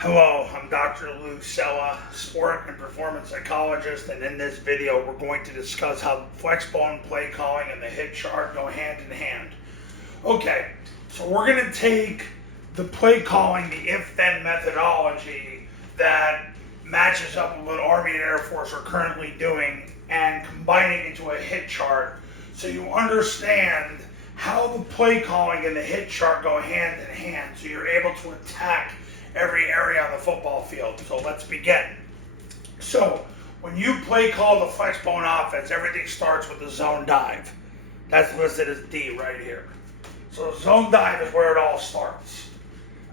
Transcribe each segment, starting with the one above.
Hello, I'm Dr. Lou Cella, sport and performance psychologist, and in this video we're going to discuss how Flexbone Playcalling and the hit chart go hand in hand. Okay, so we're going to take the Playcalling, the if-then methodology that matches up with what Army and Air Force are currently doing and combine it into a hit chart so you understand how the Playcalling and the hit chart go hand in hand so you're able to attack every area on the football field. So let's begin. So when you play call the Flexbone offense, everything starts with the zone dive. That's listed as D right here. So zone dive is where it all starts.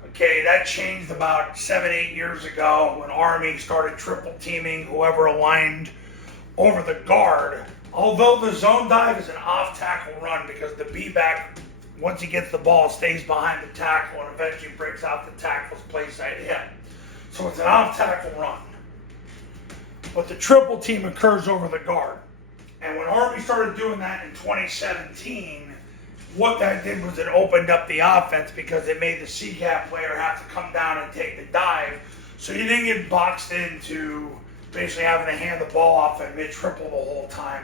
Okay, that changed about 7-8 years ago when Army started triple teaming whoever aligned over the guard. Although the zone dive is an off tackle run because the B-back, once he gets the ball, stays behind the tackle and eventually breaks out the tackle's play side hit. So it's an off tackle run. But the triple team occurs over the guard. And when Army started doing that in 2017, what that did was it opened up the offense because it made the C-gap player have to come down and take the dive. So you didn't get boxed into basically having to hand the ball off at mid-triple the whole time,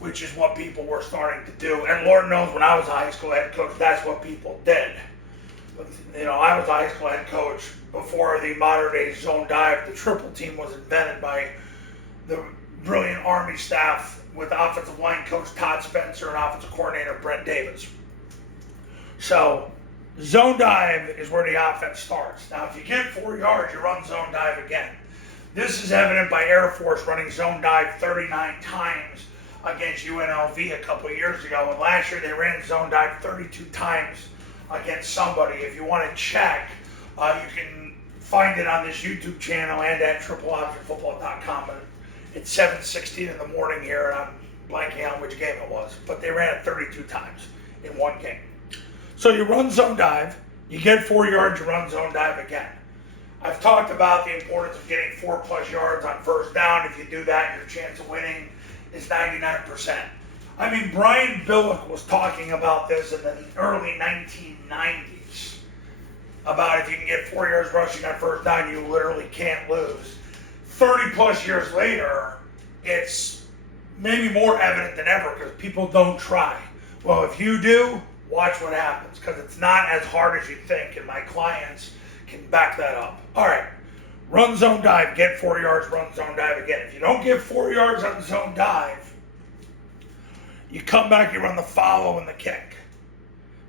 which is what people were starting to do. And Lord knows when I was a high school head coach, that's what people did. But, I was a high school head coach before the modern day zone dive. The triple team was invented by the brilliant Army staff with offensive line coach Todd Spencer and offensive coordinator Brent Davis. So zone dive is where the offense starts. Now, if you get 4 yards, you run zone dive again. This is evident by Air Force running zone dive 39 times against UNLV a couple of years ago, and last year they ran zone dive 32 times against somebody. If you want to check, you can find it on this YouTube channel and at tripleoptionfootball.com. But it's 7:16 in the morning here, and I'm blanking on which game it was, but they ran it 32 times in one game. So you run zone dive, you get 4 yards, you run zone dive again. I've talked about the importance of getting 4+ yards on first down. If you do that, your chance of winning is 99%. I mean, Brian Billick was talking about this in the early 1990s, about if you can get 4 yards rushing on first down, you literally can't lose. 30+ years later, it's maybe more evident than ever because people don't try. Well, if you do, watch what happens because it's not as hard as you think, and my clients can back that up. All right. Run zone dive, get 4 yards, run zone dive again. If you don't get 4 yards on zone dive, you come back, you run the follow and the kick.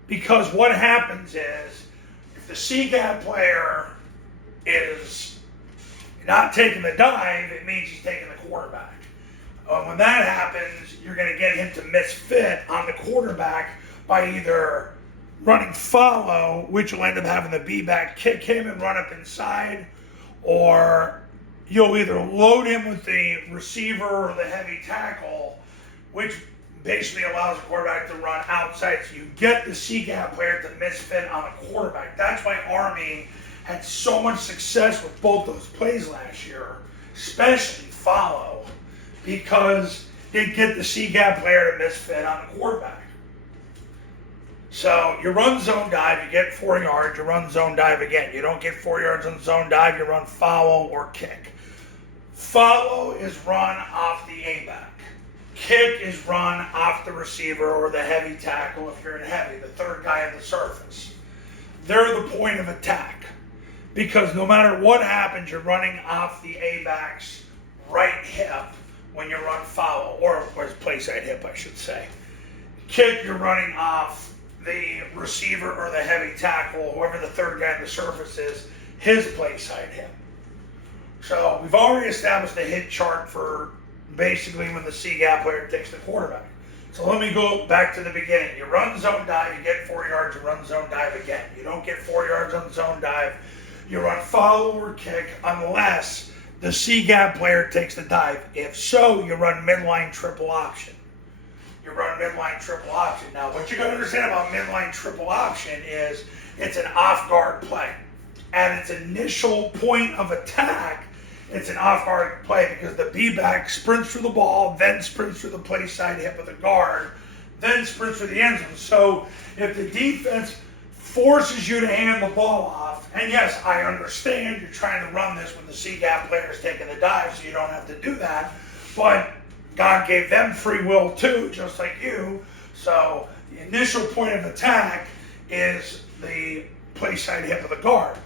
Because what happens is, if the C-gap player is not taking the dive, it means he's taking the quarterback. When that happens, you're going to get him to misfit on the quarterback by either running follow, which will end up having the B-back kick him and run up inside, or you'll either load him with the receiver or the heavy tackle, which basically allows the quarterback to run outside. So you get the C-gap player to misfit on the quarterback. That's why Army had so much success with both those plays last year, especially follow, because they get the C-gap player to misfit on the quarterback. So you run zone dive, you get 4 yards, you run zone dive again. You don't get 4 yards on zone dive, you run follow or kick. Follow is run off the A-back. Kick is run off the receiver or the heavy tackle if you're in heavy, the third guy on the surface. They're the point of attack because no matter what happens, you're running off the A-back's right hip when you run follow, or his play side hip, I should say. Kick, you're running off the receiver or the heavy tackle, whoever the third guy on the surface is, his play side hip. So we've already established a hit chart for basically when the C-gap player takes the quarterback. So let me go back to the beginning. You run zone dive, you get 4 yards, you run zone dive again. You don't get 4 yards on zone dive, you run follow or kick unless the C-gap player takes the dive. If so, you run midline triple option. You run midline triple option. Now, what you got to understand about midline triple option is it's an off-guard play. At its initial point of attack, it's an off-guard play because the B-back sprints through the ball, then sprints through the play side hip of the guard, then sprints through the end zone. So if the defense forces you to hand the ball off, And yes, I understand you're trying to run this when the C-gap player is taking the dive, so you don't have to do that. But God gave them free will too, just like you. So the initial point of attack is the play side hip of the guard.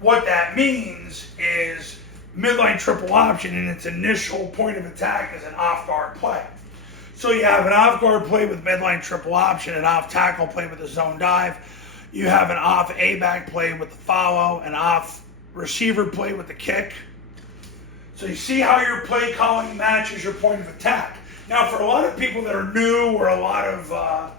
What that means is midline triple option in its initial point of attack is an off guard play. So you have an off guard play with midline triple option, an off tackle play with a zone dive. You have an off A-back play with the follow, an off receiver play with the kick. So you see how your play calling matches your point of attack. Now for a lot of people that are new, or a lot of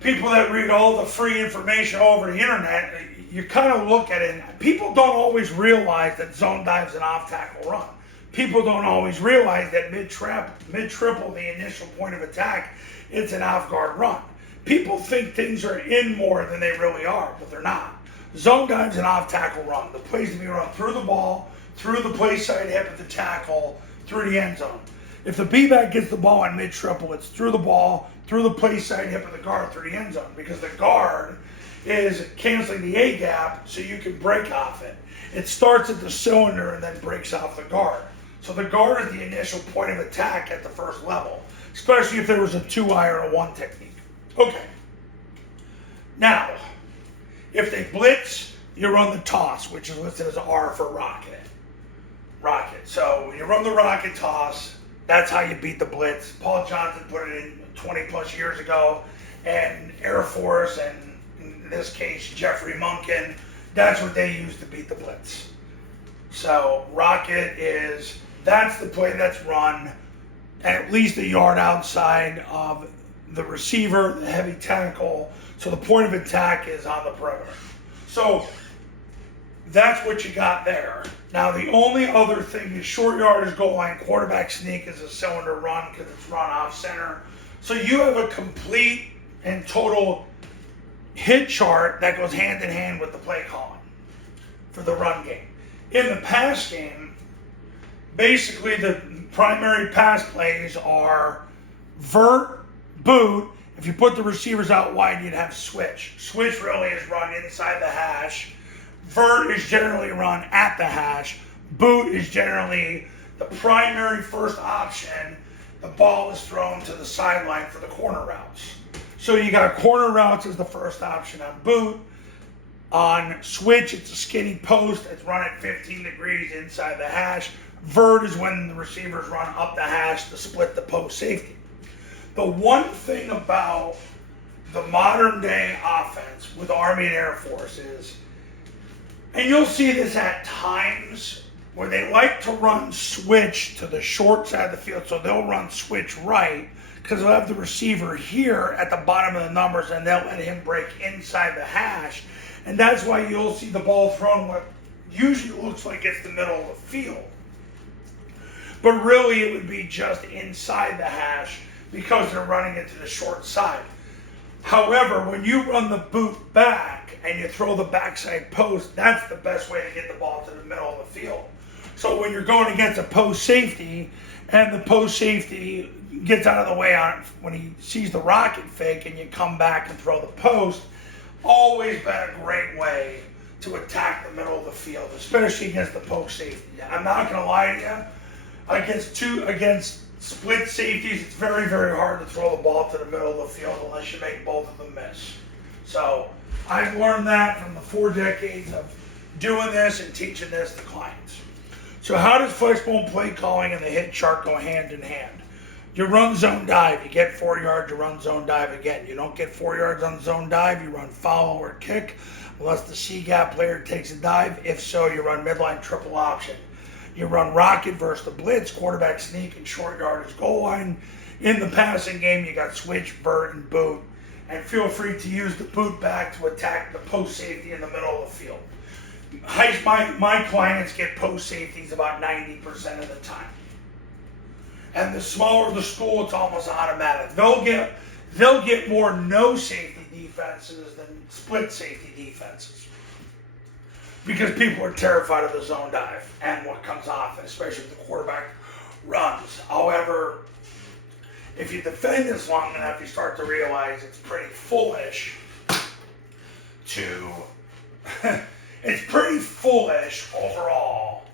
people that read all the free information over the internet, you kind of look at it, and people don't always realize that zone dive is an off tackle run. People don't always realize that mid-triple, the initial point of attack, it's an off guard run. People think things are in more than they really are, but they're not. Zone dive's an off tackle run. The play's to be run through the ball, through the play side hip of the tackle, through the end zone. If the B-back gets the ball in mid-triple, it's through the ball, through the play side hip of the guard, through the end zone, because the guard is canceling the A-gap so you can break off it. It starts at the cylinder and then breaks off the guard. So the guard is the initial point of attack at the first level, especially if there was a 2-eye or a 1 technique. Okay. Now, if they blitz, you run the toss, which is listed as R for rocket. So when you run the rocket toss, that's how you beat the blitz. Paul Johnson put it in 20 plus years ago, and Air Force, and in this case, Jeffrey Munkin, that's what they use to beat the blitz. So rocket that's the play that's run at least a yard outside of the receiver, the heavy tackle, so the point of attack is on the perimeter. So that's what you got there. Now the only other thing is short yardage, goal line, quarterback sneak is a cylinder run because it's run off center. So you have a complete and total hit chart that goes hand in hand with the play calling for the run game. In the pass game, basically the primary pass plays are vert, boot. If you put the receivers out wide, you'd have switch. Switch really is run inside the hash. Vert is generally run at the hash. Boot is generally the primary first option. The ball is thrown to the sideline for the corner routes. So you got corner routes as the first option on boot. On switch, it's a skinny post. It's run at 15 degrees inside the hash. Vert is when the receivers run up the hash to split the post safety. The one thing about the modern day offense with Army and Air Force is, and you'll see this at times, where they like to run switch to the short side of the field. So they'll run switch right because they'll have the receiver here at the bottom of the numbers and they'll let him break inside the hash. And that's why you'll see the ball thrown what usually looks like it's the middle of the field. But really it would be just inside the hash because they're running it to the short side. However, when you run the boot back and you throw the backside post, that's the best way to get the ball to the middle of the field. So when you're going against a post safety and the post safety gets out of the way on when he sees the rocket fake and you come back and throw the post, always been a great way to attack the middle of the field, especially against the post safety. I'm not going to lie to you, against split safeties, it's very, very hard to throw the ball to the middle of the field unless you make both of them miss. So I've learned that from the 4 decades of doing this and teaching this to clients. So how does Flexbone play calling and the hit chart go hand in hand? You run zone dive, you get 4 yards, you run zone dive again. You don't get 4 yards on zone dive, you run follow or kick, unless the C-gap player takes a dive. If so, you run midline triple option. You run rocket versus the blitz, quarterback sneak, and short yardage goal line. In the passing game, you got switch, vert, and boot. And feel free to use the boot back to attack the post safety in the middle of the field. My clients get post safeties about 90% of the time. And the smaller the school, it's almost automatic. They'll get more no safety defenses than split safety defenses. Because people are terrified of the zone dive and what comes off, and especially if the quarterback runs. However, if you defend this long enough, you start to realize it's pretty foolish to it's pretty foolish overall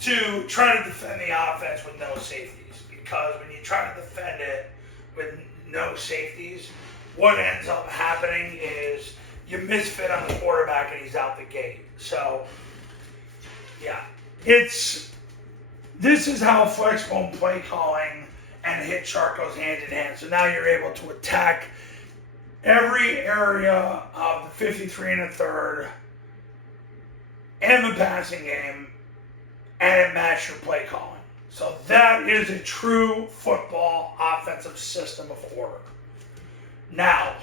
to try to defend the offense with no safeties, because when you try to defend it with no safeties, what ends up happening is you misfit on the quarterback and he's out the gate. So, yeah, this is how Flexbone play calling and hit chart goes hand in hand. So now you're able to attack every area of the 53 and a third and the passing game, and it matches your play calling. So that is a true football offensive system of order. Now,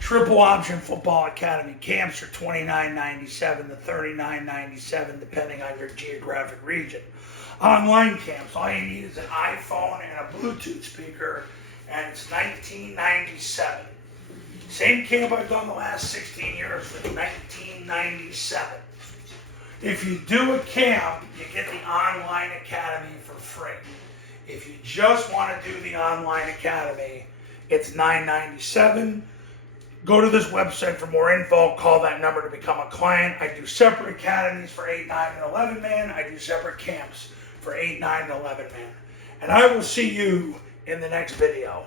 Triple Option Football Academy camps are $29.97 to $39.97 depending on your geographic region. Online camps, all you need is an iPhone and a Bluetooth speaker, and it's $19.97. Same camp I've done the last 16 years for $19.97. If you do a camp, you get the online academy for free. If you just want to do the online academy, it's $9.97. Go to this website for more info. Call that number to become a client. I do separate academies for 8, 9, and 11 man. I do separate camps for 8, 9, and 11 man. And I will see you in the next video.